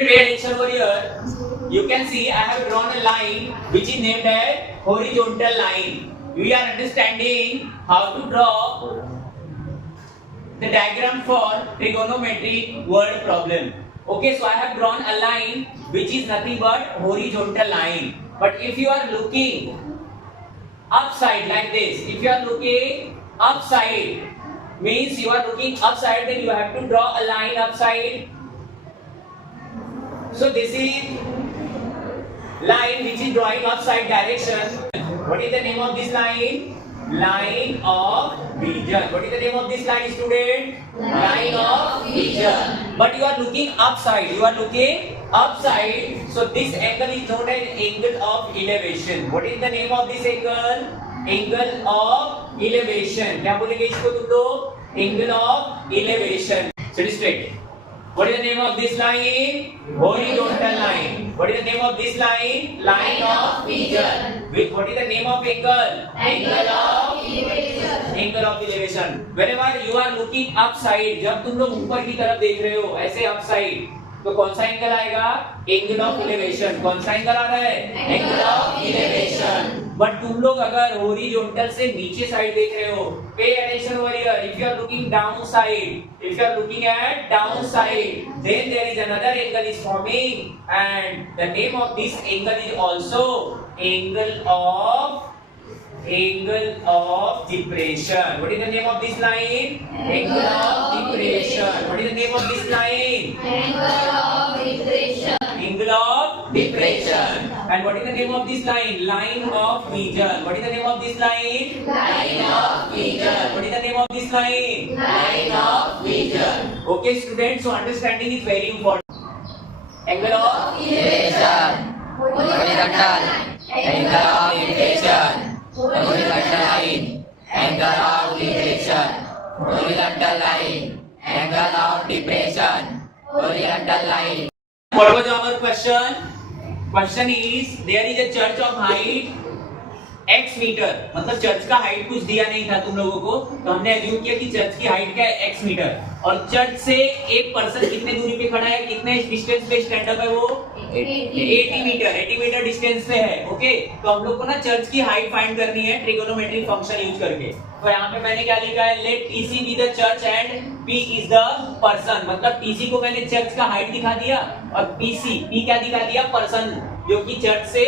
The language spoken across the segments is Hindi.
Pay attention over here. You can see I have drawn a line which is named as horizontal line. We are understanding how to draw the diagram for trigonometric word problem. Okay, so I have drawn a line which is nothing but horizontal line. But if you are looking upside like this, if you are looking upside, means you are looking upside, then you have to draw a line upside. So this is line which is drawing upside direction. What is the name of this line? Line of vision. What is the name of this line, student? Line of vision. But you are looking upside. You are looking upside. So this angle is known as angle of elevation. What is the name of this angle? Angle of elevation. क्या बोलेंगे इसको तुम लोग? Angle of elevation. Sit straight. What is the name of this line? Horizontal line. What is the name of this line? Line of vision. What is the name of angle? Angle of elevation. Angle of elevation. Whenever you are looking upside, जब तुम लोग ऊपर की तरफ देख रहे हो, ऐसे upside, तो कौन सा एंगल आएगा? Angle of elevation. कौन सा एंगल आ रहा है? Angle of elevation. बट तुम लोग अगर हॉरिजॉन्टल से नीचे साइड देख रहे हो, pay attention over here. If you are looking down side, if you are looking at down side, then there is another angle is forming and the name of this angle is also angle of depression. What is the name of this line? Angle of depression. What is the name of this line? Angle of depression. Angle of depression. And what is the name of this line? Line of vision. What is the name of this line? Line of vision. What is the name of this line? Line of vision. Okay, students. So understanding is very important. Angle of Elevation. Horizontal. Angle of elevation. Horizontal line. Angle of elevation. Horizontal line. Angle of depression. Horizontal line. What was our question? Question is, there is a church of height x metre. मतलब चर्च का हाइट कुछ दिया नहीं था तुम लोगों को, तो हमने एज्यूम किया कि चर्च की हाइट क्या है? x metre. और चर्च से एक पर्सन कितने दूरी पे खड़ा है, कितने डिस्टेंस पे स्टैंड अप है वो? 80 मीटर. 80 मीटर डिस्टेंस पे है. ओके, तो हम लोग को ना चर्च की हाइट फाइंड करनी है ट्रिगोनोमेट्रिक फंक्शन यूज करके. तो यहाँ पे मैंने क्या लिखा है? Let TC be the church and P is the person. मतलब टीसी को मैंने चर्च का हाइट दिखा दिया और पी क्या दिखा दिया? पर्सन, जो कि चर्च से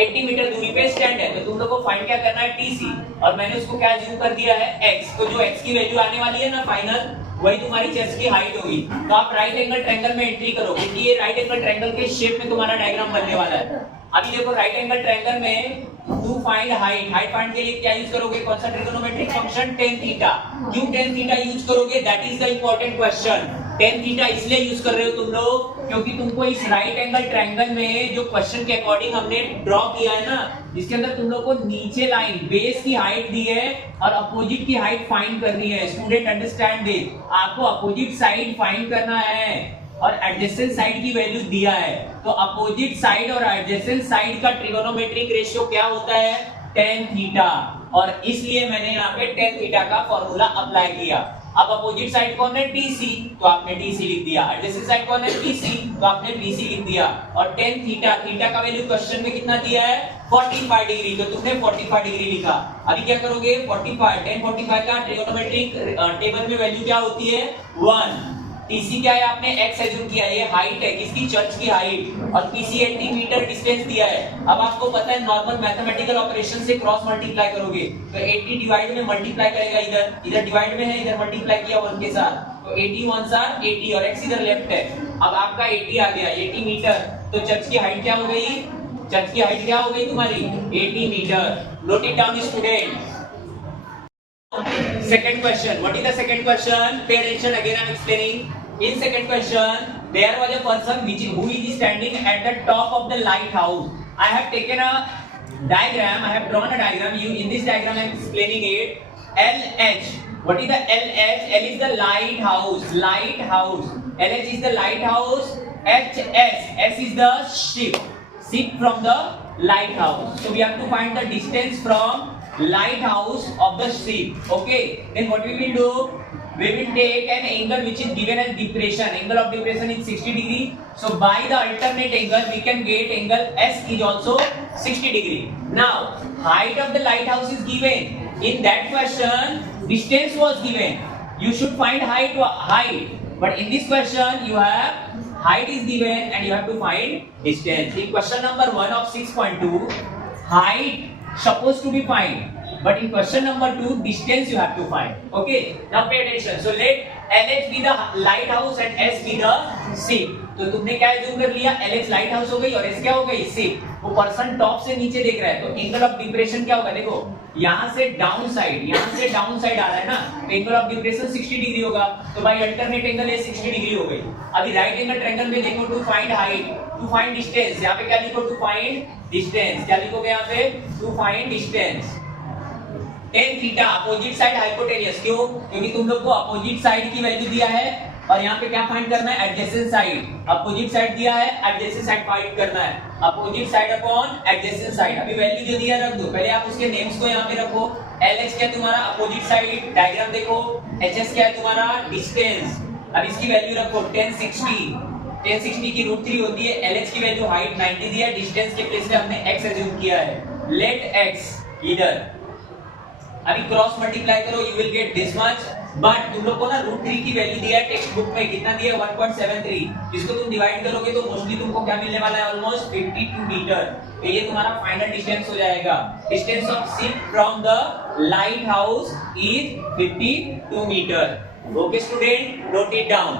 80 मीटर दूरी पे स्टैंड है. तो तुम लोग को फाइंड क्या करना है? टीसी. और मैंने उसको क्या अज्यूम कर दिया है? x. तो जो x की वैल्यू आने वाली है ना फाइनल, वही तुम्हारी चर्च की हाइट होगी. तो आप राइट एंगल ट्रायंगल में एंट्री करो, क्योंकि ये राइट एंगल ट्रायंगल के शेप में तुम्हारा डायग्राम बनने वाला है. अभी देखो राइट एंगल ट्रायंगल में टू फाइंड हाइट फाइंड के लिए क्या यूज करोगे? कौन सा ट्रिगोनोमेट्रिक फंक्शन? tan theta. क्यों tan थीटा यूज करोगे? That is the important question. tan theta इसलिए यूज कर रहे हो तुम लोग क्योंकि तुमको इस राइट एंगल ट्रायंगल में जो क्वेश्चन के अकॉर्डिंग हमने ड्रॉ किया है ना, जिसके अंदर तुम लोग को नीचे लाइन बेस की हाइट दी है और अपोजिट की हाइट फाइंड करनी है. Student understand this. आपको अपोजिट साइड फाइंड करना है और एडजेसेंट साइड की वैल्यू दिया है. तो अपोजिट साइड और एडजेसेंट साइड का ट्रिगोनोमेट्रिक रेशियो क्या होता है? tan theta. और इसलिए मैंने यहाँ पे tan थीटा का फॉर्मूला अप्लाई किया. अब अपोजिट साइड कौन है? TC, तो आपने TC लिख दिया. एडजेसेंट साइड कौन है? PC, तो आपने PC लिख दिया. और tan थीटा का वैल्यू क्वेश्चन में कितना दिया है? 45 डिग्री. तो तुमने 45 डिग्री लिखा. अभी क्या करोगे? 45 tan 45 का ट्रिगोनोमेट्रिक टेबल में वैल्यू क्या होती है? 1. TC क्या है? आपने x एज्यूम किया. ये हाइट है किसकी? चर्च की हाइट. और PC 80 मीटर डिस्टेंस दिया है. अब आपको पता है नॉर्मल मैथमेटिकल ऑपरेशन से क्रॉस मल्टीप्लाई करोगे तो 80 डिवाइड में मल्टीप्लाई करेगा. इधर डिवाइड में है, इधर मल्टीप्लाई किया 1 के साथ, तो 80 1 80 और x इधर लेफ्ट है. अब आपका 80 आ गया, 80 मीटर. तो चर्च की हाइट क्या हो गई? चर्च की हाइट क्या हो गई तुम्हारी? 80 metre. Note it down student. Second question. What is the second question? Pay attention again. I am explaining. In second question, there was a person who is standing at the top of the lighthouse. I have taken a diagram. I have drawn a diagram. In this diagram I am explaining it. LH. What is the LH? L is the lighthouse. Lighthouse. LH is the lighthouse. HS. S is the ship. Ship from the lighthouse. So we have to find the distance from lighthouse of the ship. Okay, then what we will do? we will take an angle which is given as depression. Angle of depression is 60 degree. So by the alternate angle we can get angle S is also 60 degree. Now height of the lighthouse is given. In that question distance was given. You should find height. But in this question you have height is given and you have to find distance. In question number 1 of 6.2, height supposed to be find, but in question number 2 distance you have to find. Okay, now pay attention. So let LH be the lighthouse and S be the ship. तो तुमने क्या जूम कर लिया, LH लाइट हाउस हो गई और S क्या हो गई, शिप. वो पर्सन टॉप से नीचे देख रहा है तो एंगल ऑफ डिप्रेशन क्या होगा, देखो यहाँ से डाउन साइड आ रहा है ना, तो एंगल ऑफ डिप्रेशन 60 डिग्री होगा. तो भाई अल्टरनेट एंगल ये 60 डिग्री हो गई. अभी राइट एंगल ट्रायंगल में देखो to find height, to find distance, यहाँ पे क्या लिखो, टू फाइंड डिस्टेंस. क्या लिखोगे यहाँ पे, to find distance. tan theta opposite side hypotenuse. क्यों, क्योंकि तुम लोग को अपोजिट साइड की वैल्यू दिया है और यहाँ पे क्या फाइंड करना है, एडजेसेंट साइड. अपोजिट साइड दिया है, एडजेसेंट साइड फाइंड करना है. Opposite side upon adjacent side. अभी वैल्यू जो दिया रख दो, पहले आप उसके नेम्स को यहाँ पे रखो. LH क्या तुम्हारा अपोजिट साइड, डायग्राम देखो. HS क्या है तुम्हारा डिस्टेंस. अब इसकी वैल्यू रखो 1060 की √3 होती है. LH की वैल्यू हाइट 90 दिया है, डिस्टेंस के प्लेस पे हमने x अज्यूम किया है. लेट x इधर, अभी क्रॉस मल्टीप्लाई करो, you will get this much. But तुम लोग को ना √3 की वैल्यू दिया है टेक्स्ट बुक में, कितना दिया है 1.73. इसको तुम डिवाइड करोगे तो मोस्टली तुमको क्या मिलने वाला है, ऑलमोस्ट 52 मीटर. तो ये तुम्हारा फाइनल डिस्टेंस हो जाएगा. Distance of ship from the light house is 52 metre. Okay student, note it down.